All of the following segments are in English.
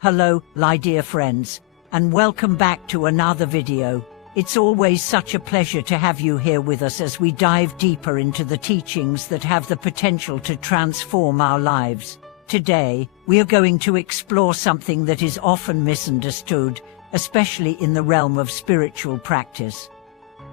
Hello, dear friends, and welcome back to another video. It's always such a pleasure to have you here with us as we dive deeper into the teachings that have the potential to transform our lives. Today, we are going to explore something that is often misunderstood, especially in the realm of spiritual practice.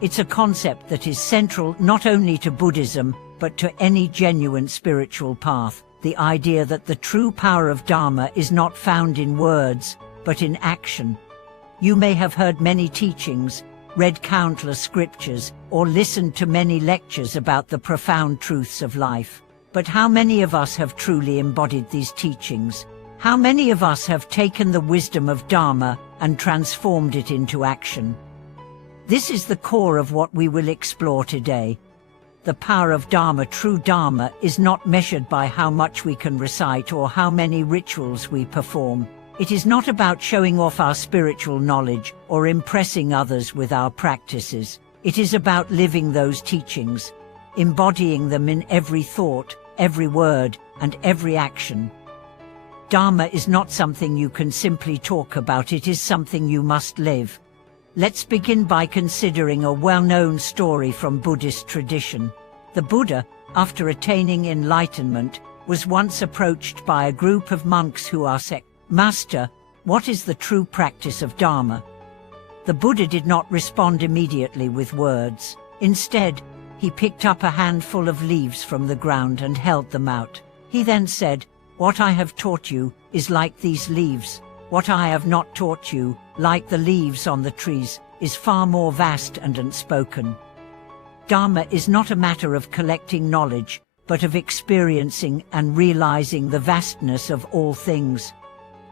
It's a concept that is central not only to Buddhism, but to any genuine spiritual path. The idea that the true power of Dharma is not found in words, but in action. You may have heard many teachings, read countless scriptures, or listened to many lectures about the profound truths of life. But how many of us have truly embodied these teachings? How many of us have taken the wisdom of Dharma and transformed it into action? This is the core of what we will explore today. The power of Dharma. True Dharma is not measured by how much we can recite or how many rituals we perform. It is not about showing off our spiritual knowledge or impressing others with our practices. It is about living those teachings, embodying them in every thought, every word, and every action. Dharma is not something you can simply talk about, it is something you must live. Let's begin by considering a well-known story from Buddhist tradition. The Buddha, after attaining enlightenment, was once approached by a group of monks who asked, "Master, what is the true practice of Dharma?" The Buddha did not respond immediately with words. Instead, he picked up a handful of leaves from the ground and held them out. He then said, "What I have taught you is like these leaves. What I have not taught you, like the leaves on the trees, is far more vast and unspoken." Dharma is not a matter of collecting knowledge, but of experiencing and realizing the vastness of all things.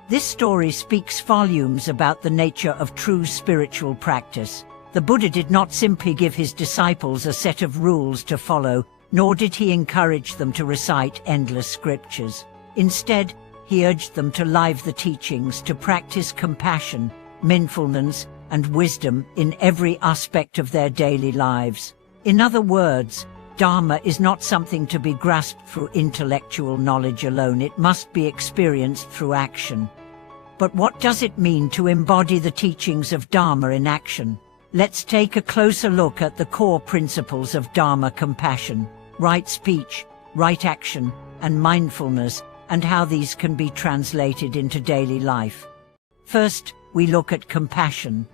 This story speaks volumes about the nature of true spiritual practice. The Buddha did not simply give his disciples a set of rules to follow, nor did he encourage them to recite endless scriptures. Instead, he urged them to live the teachings, to practice compassion, mindfulness, and wisdom in every aspect of their daily lives. In other words, Dharma is not something to be grasped through intellectual knowledge alone, it must be experienced through action. But what does it mean to embody the teachings of Dharma in action? Let's take a closer look at the core principles of Dharma: compassion, right speech, right action, and mindfulness, and how these can be translated into daily life. First, we look at compassion.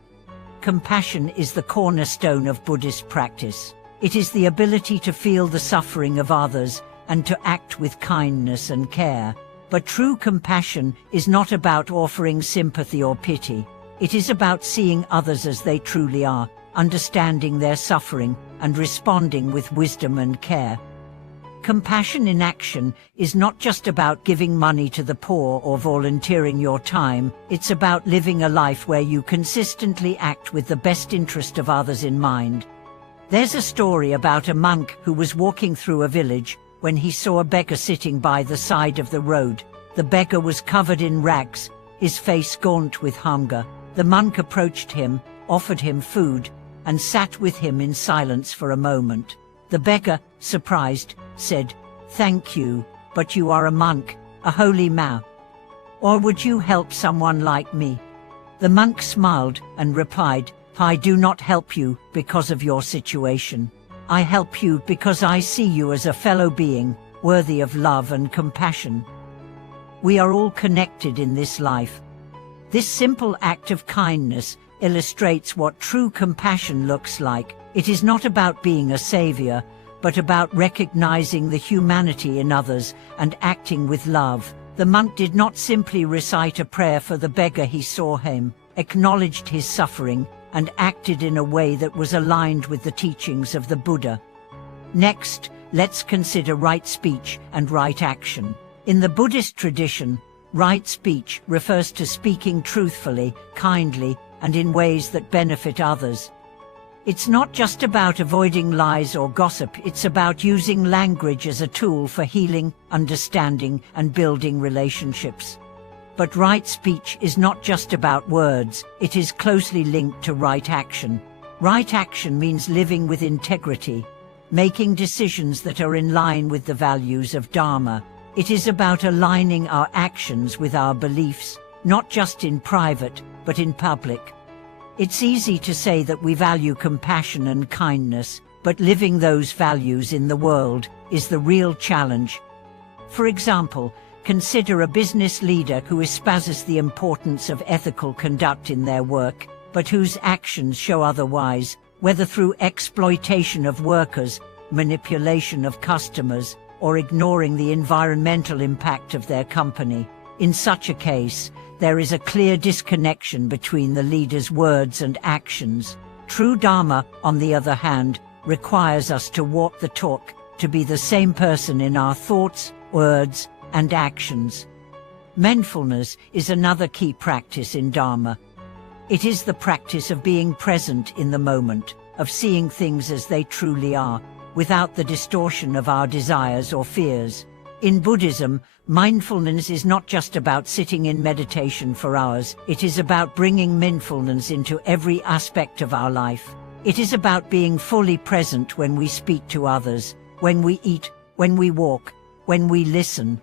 Compassion is the cornerstone of Buddhist practice. It is the ability to feel the suffering of others and to act with kindness and care. But true compassion is not about offering sympathy or pity. It is about seeing others as they truly are, understanding their suffering, and responding with wisdom and care. Compassion in action is not just about giving money to the poor or volunteering your time, it's about living a life where you consistently act with the best interest of others in mind. There's a story about a monk who was walking through a village when he saw a beggar sitting by the side of the road. The beggar was covered in rags, his face gaunt with hunger. The monk approached him, offered him food, and sat with him in silence for a moment. The beggar, surprised, said, "Thank you, but you are a monk, a holy man. Or would you help someone like me?" The monk smiled and replied, "I do not help you because of your situation. I help you because I see you as a fellow being, worthy of love and compassion." We are all connected in this life. This simple act of kindness illustrates what true compassion looks like. It is not about being a savior, but about recognizing the humanity in others and acting with love. The monk did not simply recite a prayer for the beggar, he saw him, acknowledged his suffering, and acted in a way that was aligned with the teachings of the Buddha. Next, let's consider right speech and right action. In the Buddhist tradition, right speech refers to speaking truthfully, kindly, and in ways that benefit others. It's not just about avoiding lies or gossip, it's about using language as a tool for healing, understanding, and building relationships. But right speech is not just about words, it is closely linked to right action. Right action means living with integrity, making decisions that are in line with the values of Dharma. It is about aligning our actions with our beliefs, not just in private, but in public. It's easy to say that we value compassion and kindness, but living those values in the world is the real challenge. For example, consider a business leader who espouses the importance of ethical conduct in their work, but whose actions show otherwise, whether through exploitation of workers, manipulation of customers, or ignoring the environmental impact of their company. In such a case, there is a clear disconnection between the leader's words and actions. True Dharma, on the other hand, requires us to walk the talk, to be the same person in our thoughts, words, and actions. Mindfulness is another key practice in Dharma. It is the practice of being present in the moment, of seeing things as they truly are, without the distortion of our desires or fears. In Buddhism, mindfulness is not just about sitting in meditation for hours, it is about bringing mindfulness into every aspect of our life. It is about being fully present when we speak to others, when we eat, when we walk, when we listen.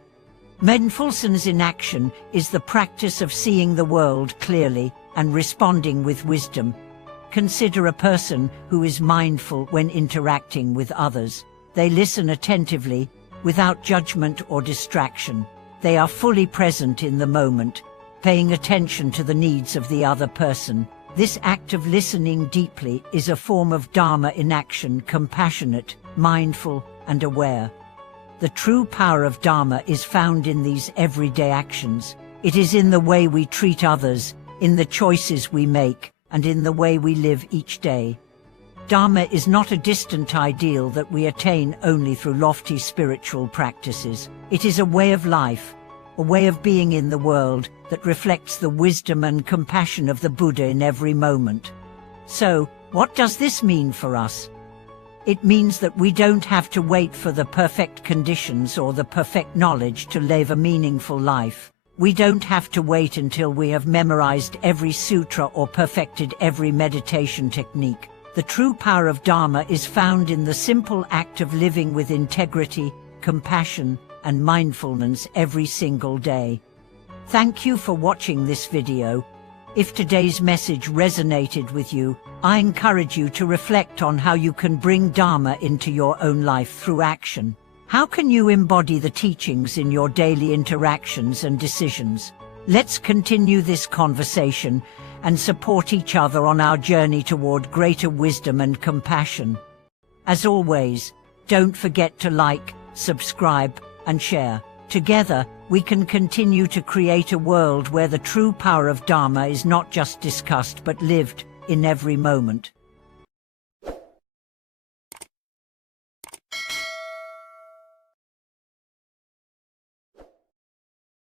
Mindfulness in action is the practice of seeing the world clearly and responding with wisdom. Consider a person who is mindful when interacting with others. They listen attentively, without judgment or distraction. They are fully present in the moment, paying attention to the needs of the other person. This act of listening deeply is a form of Dharma in action, compassionate, mindful, and aware. The true power of Dharma is found in these everyday actions. It is in the way we treat others, in the choices we make, and in the way we live each day. Dharma is not a distant ideal that we attain only through lofty spiritual practices. It is a way of life, a way of being in the world that reflects the wisdom and compassion of the Buddha in every moment. So, what does this mean for us? It means that we don't have to wait for the perfect conditions or the perfect knowledge to live a meaningful life. We don't have to wait until we have memorized every sutra or perfected every meditation technique. The true power of Dharma is found in the simple act of living with integrity, compassion, and mindfulness every single day. Thank you for watching this video. If today's message resonated with you, I encourage you to reflect on how you can bring Dharma into your own life through action. How can you embody the teachings in your daily interactions and decisions? Let's continue this conversation and support each other on our journey toward greater wisdom and compassion. As always, don't forget to like, subscribe, and share. Together, we can continue to create a world where the true power of Dharma is not just discussed but lived in every moment.